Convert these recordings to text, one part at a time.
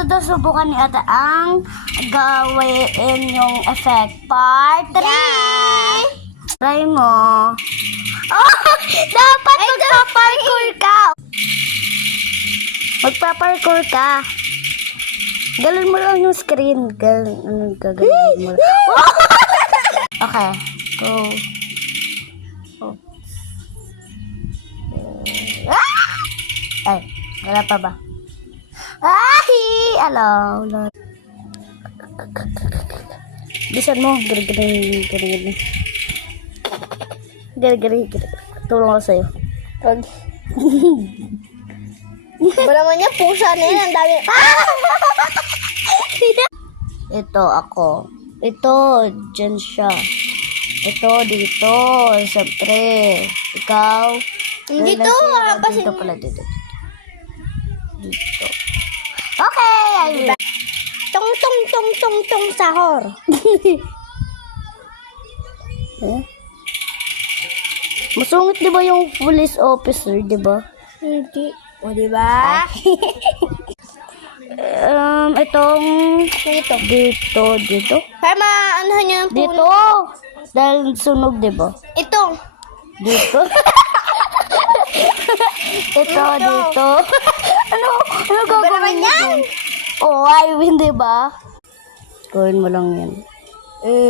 gusto daw subukan ni ate ang gawin yung effect. Part 3! Yeah. Try mo. Oh! Dapat magpa-parkour ka! Magpa-parkour ka. Galon mo lang yung screen. Galon mo lang. Okay. Go. Oh. Ay, wala pa ba? Ay! Alaw. Bisan mo. Gari. Tulong ako sa'yo. Wag. Ba naman niya, pusa na yan. Ang dami. Ito ako. Ito, dyan siya. Ito, dito. Siyempre. Ikaw. Dito, kasi... Dito pala, dito. Dito. Okay! I will. Tong, sahor. Eh? Masungit di ba yung police officer, di ba? Hindi. O, diba? Itong... Dito. Dito. Para maanohan niyo yung Dito. Dahil sunog, di ba? Ito. Dito. Ito, dito. Ano gagawin Ba naman mo yan? dun? Oh, I win, di ba? Gawin mo lang yan.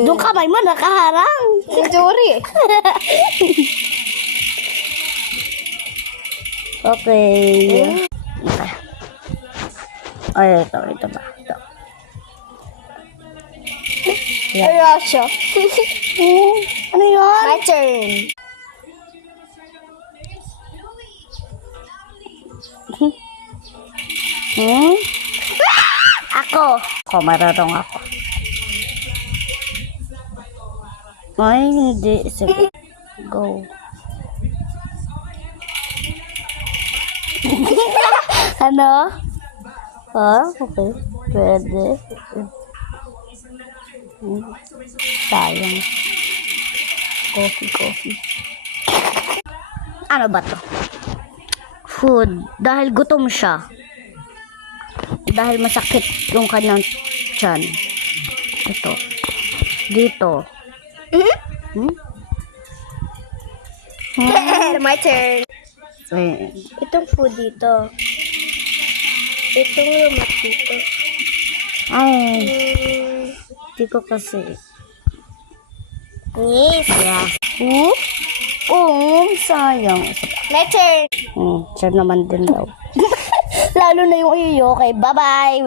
Doon kamay mo, nakaharang. Sorry. Okay. Okay. Ay, ito ba? Ito. Pero siya. Ano yun? My turn. Ako, mararong ako. Ay, hindi. Sige. Go. Ano? Okay. Pwede. Sayang. Coffee. Ano ba to? Food. Dahil gutom siya. Dahil masakit yung kanyang tiyan. Ito. Dito. My turn. Eh, Itong food dito. Itong lumat dito. ay, di ko kasi. Yes. Yeah. Sayang. My turn. Siya naman din daw. Lalo na yung iyo. Okay, bye-bye.